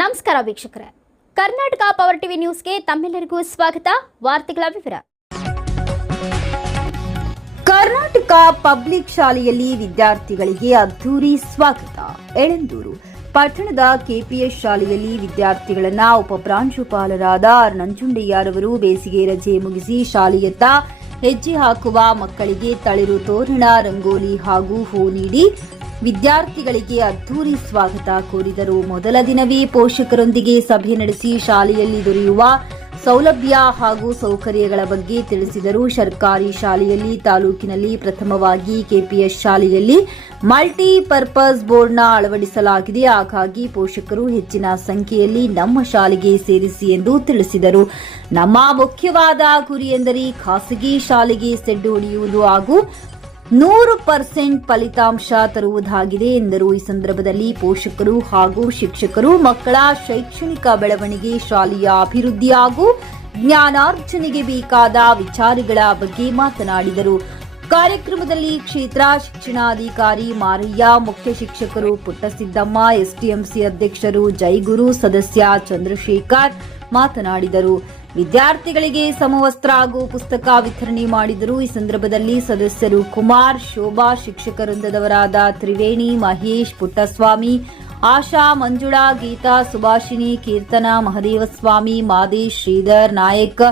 ನಮಸ್ಕಾರ ವೀಕ್ಷಕರೇ, Karnataka power TV ನ್ಯೂಸ್ಗೆ ತಮ್ಮೆಲ್ಲರಿಗೂ ಸ್ವಾಗತ. ವಾರ್ತೆಗಳ ವಿವರ. ಕರ್ನಾಟಕ ಪಬ್ಲಿಕ್ ಶಾಲೆಯಲ್ಲಿ ವಿದ್ಯಾರ್ಥಿಗಳಿಗೆ ಅದ್ದೂರಿ ಸ್ವಾಗತ. ಎಳಂದೂರು ಪಟ್ಟಣದ ಕೆಪಿಎಸ್ ಶಾಲೆಯಲ್ಲಿ ವಿದ್ಯಾರ್ಥಿಗಳನ್ನ ಉಪಪ್ರಾಂಶುಪಾಲರಾದ ನಂಜುಂಡಯ್ಯರವರು ಬೇಸಿಗೆ ರಜೆ ಮುಗಿಸಿ ಶಾಲೆಯತ್ತ ಹೆಜ್ಜೆ ಹಾಕುವ ಮಕ್ಕಳಿಗೆ ತಳಿರು ತೋರಣ, ರಂಗೋಲಿ ಹಾಗೂ ಹೂ ನೀಡಿ ವಿದ್ಯಾರ್ಥಿಗಳಿಗೆ ಅದ್ದೂರಿ ಸ್ವಾಗತ ಕೋರಿದರು. ಮೊದಲ ದಿನವೇ ಪೋಷಕರೊಂದಿಗೆ ಸಭೆ ನಡೆಸಿ ಶಾಲೆಯಲ್ಲಿ ದೊರೆಯುವ ಸೌಲಭ್ಯ ಹಾಗೂ ಸೌಕರ್ಯಗಳ ಬಗ್ಗೆ ತಿಳಿಸಿದರು. ಸರ್ಕಾರಿ ಶಾಲೆಯಲ್ಲಿ ತಾಲೂಕಿನಲ್ಲಿ ಪ್ರಥಮವಾಗಿ ಕೆಪಿಎಸ್ ಶಾಲೆಯಲ್ಲಿ ಮಲ್ಟಿಪರ್ಪಸ್ ಬೋರ್ಡ್ನ ಅಳವಡಿಸಲಾಗಿದೆ. ಹಾಗಾಗಿ ಪೋಷಕರು ಹೆಚ್ಚಿನ ಸಂಖ್ಯೆಯಲ್ಲಿ ನಮ್ಮ ಶಾಲೆಗೆ ಸೇರಿಸಿ ಎಂದು ತಿಳಿಸಿದರು. ನಮ್ಮ ಮುಖ್ಯವಾದ ಗುರಿ ಎಂದರೆ ಖಾಸಗಿ ಶಾಲೆಗೆ ಸೆಡ್ಡು ಹೊಡೆಯುವುದು ಹಾಗೂ 100% ಫಲಿತಾಂಶ ತರುವುದಾಗಿದೆ ಎಂದರು. ಈ ಸಂದರ್ಭದಲ್ಲಿ ಪೋಷಕರು ಹಾಗೂ ಶಿಕ್ಷಕರು ಮಕ್ಕಳ ಶೈಕ್ಷಣಿಕ ಬೆಳವಣಿಗೆ, ಶಾಲೆಯ ಅಭಿವೃದ್ಧಿ ಹಾಗೂ ಜ್ಞಾನಾರ್ಜನೆಗೆ ಬೇಕಾದ ವಿಚಾರಗಳ ಬಗ್ಗೆ ಮಾತನಾಡಿದರು. ಕಾರ್ಯಕ್ರಮದಲ್ಲಿ ಕ್ಷೇತ್ರ ಶಿಕ್ಷಣಾಧಿಕಾರಿ ಮಾರಯ್ಯ, ಮುಖ್ಯ ಶಿಕ್ಷಕರು ಪುಟ್ಟಸಿದ್ದಮ್ಮ, ಎಸ್ಟಿಎಂಸಿ ಅಧ್ಯಕ್ಷರು ಜೈಗುರು, ಸದಸ್ಯ ಚಂದ್ರಶೇಖರ್ ಮಾತನಾಡಿದರು. ವಿದ್ಯಾರ್ಥಿಗಳಿಗೆ ಸಮವಸ್ತ್ರ ಹಾಗೂ ಪುಸ್ತಕ ವಿತರಣೆ ಮಾಡಿದರು. ಈ ಸಂದರ್ಭದಲ್ಲಿ ಸದಸ್ಯರು ಕುಮಾರ್, ಶೋಭಾ, ಶಿಕ್ಷಕ ವೃಂದದವರಾದ ತ್ರಿವೇಣಿ, ಮಹೇಶ್, ಪುಟ್ಟಸ್ವಾಮಿ, ಆಶಾ, ಮಂಜುಳಾ, ಗೀತಾ, ಸುಭಾಷಿಣಿ, ಕೀರ್ತನ, ಮಹದೇವಸ್ವಾಮಿ, ಮಾದೇಶ್, ಶ್ರೀಧರ್, ನಾಯಕ್,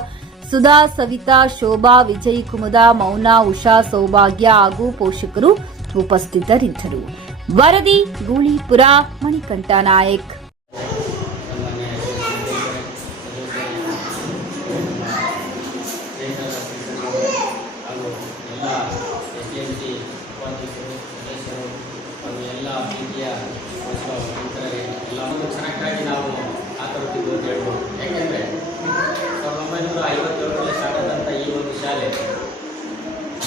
ಸುಧಾ, ಸವಿತಾ, ಶೋಭಾ, ವಿಜಯ್, ಕುಮುದ, ಮೌನ, ಉಷಾ, ಸೌಭಾಗ್ಯ ಹಾಗೂ ಪೋಷಕರು ಉಪಸ್ಥಿತರಿದ್ದರು. ವರದಿ ಗೂಳಿಪುರ, ಮಣಿಕಂಠ ನಾಯಕ್. ಎಲ್ಲವನ್ನು ಚೆನ್ನಾಗಿ ನಾವು ಆತರುತ್ತಿದ್ದು ಅಂತ ಹೇಳ್ಬೋದು. ಯಾಕೆಂದರೆ 1957ರಲ್ಲಿ ಸ್ಟಾರ್ಟ್ ಆದಂಥ ಈ ಒಂದು ಶಾಲೆ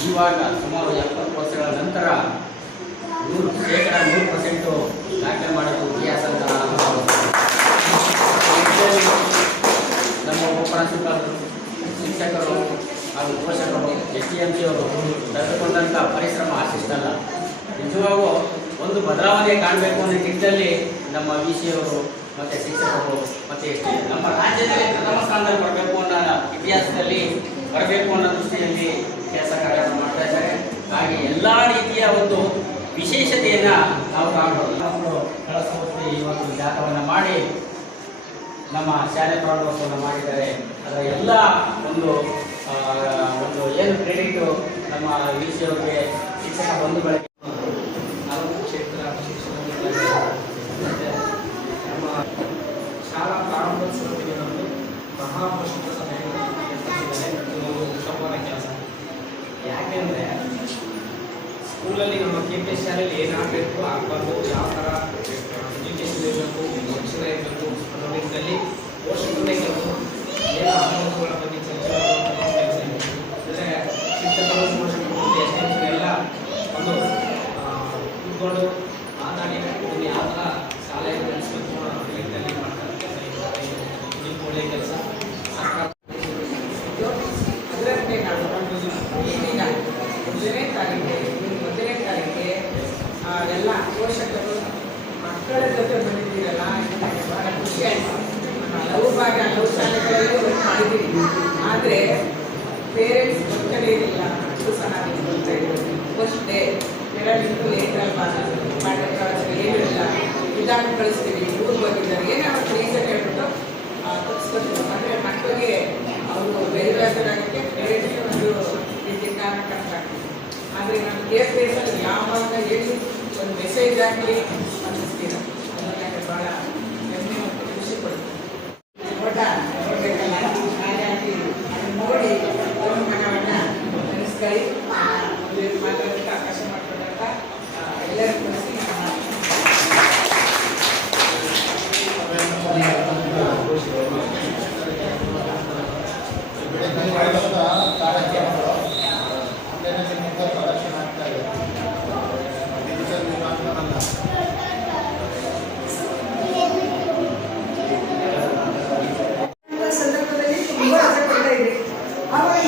ಇವಾಗ ಸುಮಾರು 70 ವರ್ಷಗಳ ನಂತರ 100% ದಾಖಲೆ ಮಾಡೋದು ಇತಿಹಾಸ ಅಂತ ನಾನು ಭಾವಿಸ್ತೇನೆ. ನಮ್ಮ ಉಪಪ್ರಾಂಶುಪಾಲರು, ಶಿಕ್ಷಕರು ಹಾಗೂ ಪೋಷಕರು, STMC ಅವರು ತೆಗೆದುಕೊಂಡಂಥ ಪರಿಶ್ರಮ ಅಷ್ಟಿಷ್ಟಲ್ಲ. ನಿಜವಾಗೂ ಒಂದು ಬದಲಾವಣೆ ಕಾಣಬೇಕು ಅನ್ನೋ ನಿಟ್ಟಿನಲ್ಲಿ ನಮ್ಮ VC ಅವರು ಮತ್ತು ಶಿಕ್ಷಕರು ಮತ್ತು ನಮ್ಮ ರಾಜ್ಯದಲ್ಲಿ ಪ್ರಥಮ ಸ್ಥಾನದಲ್ಲಿ ಬರಬೇಕು ಅನ್ನೋ ಇತಿಹಾಸದಲ್ಲಿ ಬರಬೇಕು ಅನ್ನೋ ದೃಷ್ಟಿಯಲ್ಲಿ ಕೆಲಸ ಕಾರ್ಯವನ್ನು ಮಾಡ್ತಾ ಇದ್ದಾರೆ. ಹಾಗೆ ಎಲ್ಲ ರೀತಿಯ ಒಂದು ವಿಶೇಷತೆಯನ್ನು ನಾವು ಕಾಣಬಹುದು. ಮಕ್ಕಳು ಕಳಸೋತ್ಸವ ಈ ಒಂದು ಜಾಥವನ್ನು ಮಾಡಿ ನಮ್ಮ ಶಾಲೆ ಪ್ರಾರಂಭೋತ್ಸವವನ್ನು ಮಾಡಿದ್ದಾರೆ. ಅದರ ಎಲ್ಲ ಒಂದು ಏನು ಕ್ರೆಡಿಟು ನಮ್ಮ VC ಅವರಿಗೆ, ಶಿಕ್ಷಕ ಬಂಧುಗಳಿಗೆ, ಕ್ಷೇತ್ರ ಶಿಕ್ಷಣ ನಮ್ಮ ಶಾಲಾ ಪ್ರಾರಂಭೋತ್ಸವ ದಿನದಂದು ಮಹಾಪುಷ್ಪ ಸಭೆಯನ್ನು ಏರ್ಪಡಿಸಿದರೆ ಇದು ಒಂದು ಉತ್ತಮವಾದ ಕೆಲಸ. ಯಾಕೆಂದರೆ ಸ್ಕೂಲಲ್ಲಿ ನಮ್ಮ KPS ಶಾಲೆಯಲ್ಲಿ ಏನಾಗಬೇಕು, ಆಗಬಾರ್ದು, ಯಾವ ಥರ ಎಜುಕೇಷನ್ ಇರಬೇಕು, ಶಿಕ್ಷಣ ಇರಬೇಕು ಅನ್ನೋ ನಿಟ್ಟಿನಲ್ಲಿ ಪೋಷಕರೇ ಕೆಲವು ಏನು ಆಂದೋಲನಗಳ ಬಗ್ಗೆ ಚರ್ಚೆ ಕೆಲಸ ಇದೆ. ಅಂದರೆ ಶಿಕ್ಷಕರು, ಪೋಷಕರು, ಎಲ್ಲ ಒಂದು ಕೂತ್ಕೊಂಡು ಮಾತಾಡಿ ಯಾವ ಥರ ಶಾಲೆ ನಡೆಸಬೇಕು ಅನ್ನೋ ನಿಟ್ಟಿನಲ್ಲಿ ಮಾಡ್ತಾರೆ ಕೆಲಸ. ಇದು ಒಳ್ಳೆಯ ಕೆಲಸ. ಅದರಂತೆ ಈಗಿನ 1ನೇ ತಾರೀಕಿಗೆ ಎಲ್ಲ ಪೋಷಕರು ಮಕ್ಕಳ ಜೊತೆ ಬಂದಿದ್ದೀರಲ್ಲ, ಭಾಳ ಖುಷಿ ಆಯಿತು. ಹಲವು ಶಾಲೆಗಳಲ್ಲಿ ಮಾಡಿದ್ದೀವಿ, ಆದರೆ ಪೇರೆಂಟ್ಸ್ ಗೊತ್ತಲೇ ಇರಲಿಲ್ಲ. ಅಷ್ಟು ಸಹ ನಾವು ಬರ್ತಾ ಇದ್ದೀವಿ. ಫಸ್ಟ್ ಡೇ 2 ದಿನ ಲೇಟ್ರಲ್ಲಿ ಪಾಠ ಏನೂ ಇಲ್ಲ, ನಿಧಾನ ಕಳಿಸ್ತೀವಿ, ಊರಿಗೆ ಹೋಗಿದ್ದಾರೆ, ಏನಾದ್ರು ಪ್ಲೀಸಲ್ಲಿ ಹೇಳ್ಬಿಟ್ಟು ತಪ್ಪಿಸ್ಕೊತೀವಿ. ಅಂದರೆ ಮಕ್ಕಳಿಗೆ ಅವರು ಬೇಜಾರಾಗೋಕ್ಕೆ ಪೇರೆಂಟ್ಸ್ಗೆ ಒಂದು ರೀತಿ ಕಾರಣ ಆಗ್ತದೆ. ಆದರೆ ನಮ್ಮ KPSಲ್ಲಿ ಯಾವಾಗ ಹೇಳಿ ಒಂದು ಮೆಸೇಜ್ ಆಗಲಿ ಅನ್ನಿಸ್ತೀರ, ಅದನ್ನು ಭಾಳ ಹೆಮ್ಮೆ ಮತ್ತು ಖುಷಿ ಪಡ್ತೀವಿ. ಓಟ ನೋಡಬೇಕಲ್ಲ, ಹಾಗಾಗಿ ನೋಡಿ ಒಂದು ಮನವನ್ನು ನೆನೆಸ್ಕೊಳ್ಳಿ. ಮಾತಾಡೋಕ್ಕೆ ಅವಕಾಶ ಮಾಡಿಕೊಂಡಂತ ಎಲ್ಲರಿಗೂ ಕಳಿಸಿ ಸಂದರ್ಭದಲ್ಲಿ ತುಂಬ ಆಸಕ್ತಿ ಇದೆ. ಆವಾಗ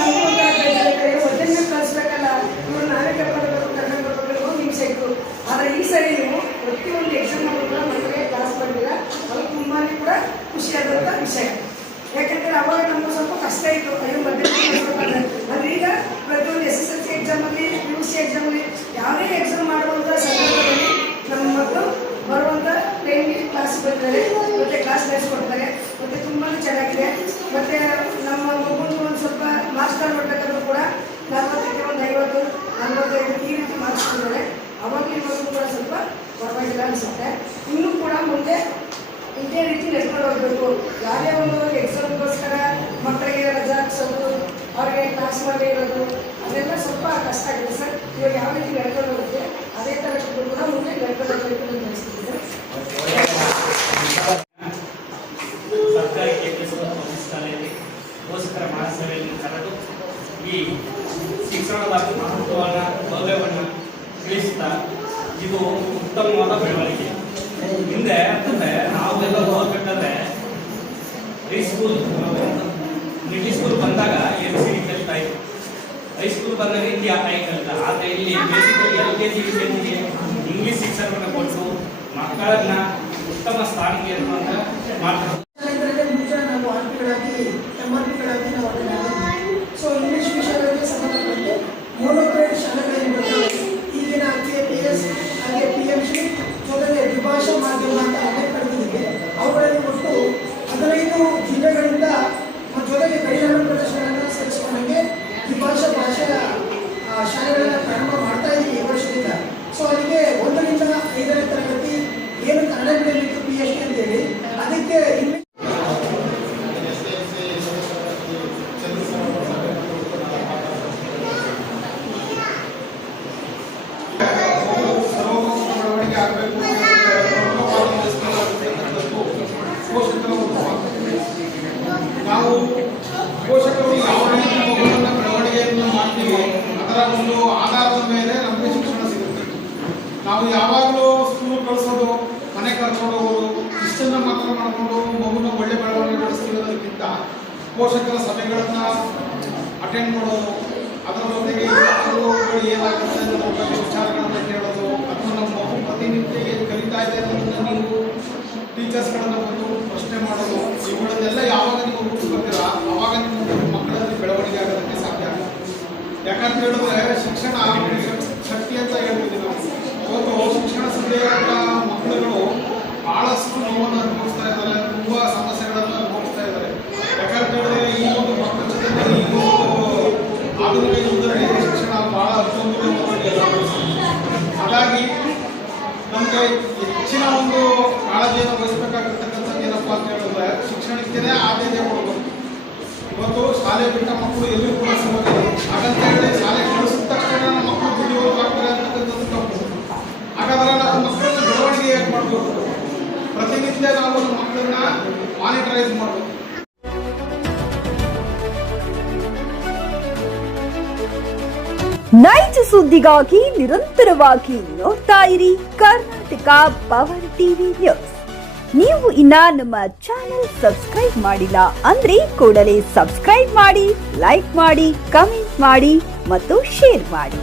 ಒದ್ದನ್ನು ಕಳಿಸ್ಬೇಕಲ್ಲ, ಇವರು ನಾವೇ ಬರಬೇಕು, ಕನ್ನಡ ಬರಬೇಕು, ಹಿಂಸೆಗಳು. ಆದರೆ ಈ ಸರಿ ನೀವು ಪ್ರತಿಯೊಂದು ಎಕ್ಸಾಮ್ ಮಕ್ಕಳಿಗೆ ಕ್ಲಾಸ್ ಮಾಡಿದ್ದೀರಾ, ಅದು ತುಂಬಾ ಮಾಡಬೇಕು. ಯಾವುದೇ ಒಂದು ಎಕ್ಸಾಮ್ಗೋಸ್ಕರ ಮಕ್ಕಳಿಗೆ ರಜಾ ಹಾಕ್ಸೋದು, ಅವ್ರಿಗೆ ಕ್ಲಾಸ್ ಮಾಡಿ ಇರೋದು ಅದೆಲ್ಲ ಸ್ವಲ್ಪ ಕಷ್ಟ ಆಗಿದೆ ಸರ್. ಇವಾಗ ಯಾವ ರೀತಿ ನಡ್ಕೊಂಡು ಹೋಗುತ್ತೆ ಅದೇ ಥರ ಕೂಡ ಮುಂದೆ ನಡ್ಕೊಂಡು ಹೋಗಬೇಕು ಅಂತ ಅನಿಸ್ತಿದೆ ಸರ್. ಸರ್ಕಾರಿ KPS ಶಾಲೆಯಲ್ಲಿ ಪೋಷಕರ ಮಹಾಸಭೆಯಲ್ಲಿ ಕರೆದು ಈ ಶಿಕ್ಷಣದ ಮಹತ್ವವನ್ನು ಮೌಲ್ಯವನ್ನು ತಿಳಿಸುತ್ತಾ ಇದು ಉತ್ತಮವಾದ ಬೆಳವಣಿಗೆ. ಹಿಂದೆ ಅಂತಂದರೆ ನಾವೆಲ್ಲ ಓದಬೇಕಾದ್ರೆ ಹೈಸ್ಕೂಲ್ ಮಿಡ್ಲ್ ಸ್ಕೂಲ್ ಬಂದಾಗ ABCD ಕಲಿತಾ ಇತ್ತು, ಹೈಸ್ಕೂಲ್ ಬಂದಾಗ ಹಿಂದಿ ಕಲಿತ. ಆದರೆ ಇಲ್ಲಿ ಬೇಸಿಕಲಿ LKG UKG ಇಂಗ್ಲೀಷ್ ಶಿಕ್ಷಣವನ್ನು ಕೊಟ್ಟು ಮಕ್ಕಳನ್ನ ಉತ್ತಮ ಸ್ಥಾನಕ್ಕೆ ಅಂತ ಮಾಡ್ತಾರೆ. ಮುಂಚೆ ನಾವು ಆರ್ಪಿಗಳಾಗಿ MRPಗಳಾಗಿ ನಾವು ಸೊ ಇಂಗ್ಲೀಷ್ ವಿಷಯಗಳಿಗೆ ಸಂಬಂಧಪಟ್ಟಂತೆ ಮೋನೋಗ್ರೇಡ್ ಶಾಲೆಗಳಲ್ಲಿ ಬರ್ತವೆ. ಈಗಿನ KPS ಹಾಗೆ PMC ಜೊತೆಗೆ ದ್ವಿಭಾಷಾ ಮಾಧ್ಯಮ ಅಂತ ಅನೇಕ ಕಡೆದಿದೆ. ಅವುಗಳಲ್ಲಿ ಒಟ್ಟು 15 ಜಿಲ್ಲೆಗಳಿಂದ ಜೊತೆಗೆ ಗಡಿನಾಡು ಪ್ರದೇಶಗಳನ್ನು ಸೇರಿಸಿಕೊಂಡಂಗೆ ದ್ವಿಭಾಷಾ ಭಾಷೆಯ ಶಾಲೆಗಳನ್ನು ಪ್ರಾರಂಭ ಮಾಡ್ತಾ ಇದ್ದೀವಿ ಈ ವರ್ಷದಿಂದ. ಸೊ ಅಲ್ಲಿಗೆ 1ರಿಂದ 5ನೇ ತರಗತಿ ಏನು ಕನ್ನಡ ಮೀಡಿಯಂ PhD ಅಂತೇಳಿ ಅದಕ್ಕೆ ನಾವು ಪೋಷಕರು ಯಾವ ರೀತಿ ಮಗುವಿನ ಬೆಳವಣಿಗೆಯನ್ನು ಮಾಡ್ತೀವಿ ಅದರ ಒಂದು ಆಧಾರದ ಮೇಲೆ ನಮಗೆ ಶಿಕ್ಷಣ ಸಿಗುತ್ತೆ. ನಾವು ಯಾವಾಗಲೂ ಸ್ಕೂಲ್ ಕಳಿಸೋದು, ಮನೆ ಕರ್ಕೊಂಡು ಹೋಗೋದು ಇಷ್ಟನ್ನು ಮಾತ್ರ ಮಾಡಿಕೊಂಡು ಮಗುನ ಒಳ್ಳೆ ಬೆಳವಣಿಗೆ ಬೆಳೆಸ್ತೀವಿ ಅನ್ನೋದಕ್ಕಿಂತ ಪೋಷಕರ ಸಭೆಗಳನ್ನು ಅಟೆಂಡ್ ಮಾಡೋದು, ಅದರ ಜೊತೆಗೆ ಮಕ್ಕಳುಗಳು ಏನಾಗುತ್ತೆ ಅನ್ನೋದ್ರ ಬಗ್ಗೆ ವಿಚಾರಗಳನ್ನು ಕೇಳೋದು, ಅಥವಾ ನಮ್ಮ ಮಗು ಪ್ರತಿನಿತ್ಯ ಏನು ಕಲಿತಾ ಇದೆ ಅನ್ನೋದನ್ನು ನೀವು ಟೀಚರ್ಸ್ಗಳನ್ನು ಬಂದು ಪ್ರಶ್ನೆ ಮಾಡೋದು, ಇವುಗಳನ್ನೆಲ್ಲ ಯಾವಾಗ ನೀವು ರೂಪಿಸ್ಕೊತೀರಾ ಆವಾಗ ನಿಮ್ಮ ಮಕ್ಕಳಲ್ಲಿ ಬೆಳವಣಿಗೆ ಆಗೋದಕ್ಕೆ ಸಾಧ್ಯ ಆಗುತ್ತೆ. ಯಾಕಂತ ಹೇಳಿದ್ರೆ ಶಿಕ್ಷಣ ಶಕ್ತಿ ಅಂತ ಹೇಳ್ತೀವಿ ನಾವು. ಇವತ್ತು ಶಿಕ್ಷಣ ಸಿಗಲಿರುವಂಥ ಮಕ್ಕಳುಗಳು ಭಾಳಷ್ಟು ನೋವನ್ನು ಅನುಭವಿಸ್ತಾ ಇದ್ದಾರೆ, ತುಂಬ ಸಮಸ್ಯೆಗಳನ್ನು ಅನುಭವಿಸ್ತಾ ಇದ್ದಾರೆ. ಯಾಕಂತ ಹೇಳಿದ್ರೆ ಈ ಒಂದು ಪ್ರಪಂಚದಲ್ಲಿ ಈ ಒಂದು ಆಧುನಿಕ ಯುಗದಲ್ಲಿ ಶಿಕ್ಷಣ ಭಾಳ ಅತ್ಯುನ್ನತ. ಹಾಗಾಗಿ ನಮಗೆ ಹೆಚ್ಚಿನ ಒಂದು ಕಾಳಜಿಯನ್ನು ವಹಿಸಬೇಕಾಗಿರ್ತಕ್ಕಂಥದ್ದು ಏನಪ್ಪ ಅಂತ ಹೇಳಿದ್ರೆ ಶಿಕ್ಷಣಕ್ಕೆ ಆದ್ಯತೆ ಕೊಡಬೇಕು. ಇವತ್ತು ಶಾಲೆ ಬಿಟ್ಟ ಮಕ್ಕಳು ಎಲ್ಲೂ ಕೂಡ ಸಿಗೋದಿಲ್ಲ. ಹಾಗಂತ ಹೇಳಿ ಶಾಲೆ ಕಳಿಸಿದ ತಕ್ಷಣ ನಮ್ಮ ಮಕ್ಕಳು ದುಡಿಯೋದು ಆಗ್ತಾರೆ ಅಂತಕ್ಕಂಥದ್ದು ತಪ್ಪು. ಹಾಗಾದ್ರೆ ನಾವು ಮಕ್ಕಳನ್ನ ಬೆಳವಣಿಗೆ ಹೇಗೆ ಮಾಡಬೇಕು? ಪ್ರತಿನಿತ್ಯ ನಾವು ನಮ್ಮ ಮಕ್ಕಳನ್ನ ಮಾನಿಟರೈಸ್ ಮಾಡಬೇಕು. ನೈಜ ಸುದ್ದಿಗಾಗಿ ನಿರಂತರವಾಗಿ ನೋಡ್ತಾ ಇರಿ ಕರ್ನಾಟಕ ಪವರ್ ಟಿವಿ ನ್ಯೂಸ್. ನೀವು ಇನ್ನ ನಮ್ಮ ಚಾನೆಲ್ ಸಬ್ಸ್ಕ್ರೈಬ್ ಮಾಡಿಲ್ಲ ಅಂದ್ರೆ ಕೂಡಲೇ ಸಬ್ಸ್ಕ್ರೈಬ್ ಮಾಡಿ, ಲೈಕ್ ಮಾಡಿ, ಕಮೆಂಟ್ ಮಾಡಿ ಮತ್ತು ಶೇರ್ ಮಾಡಿ.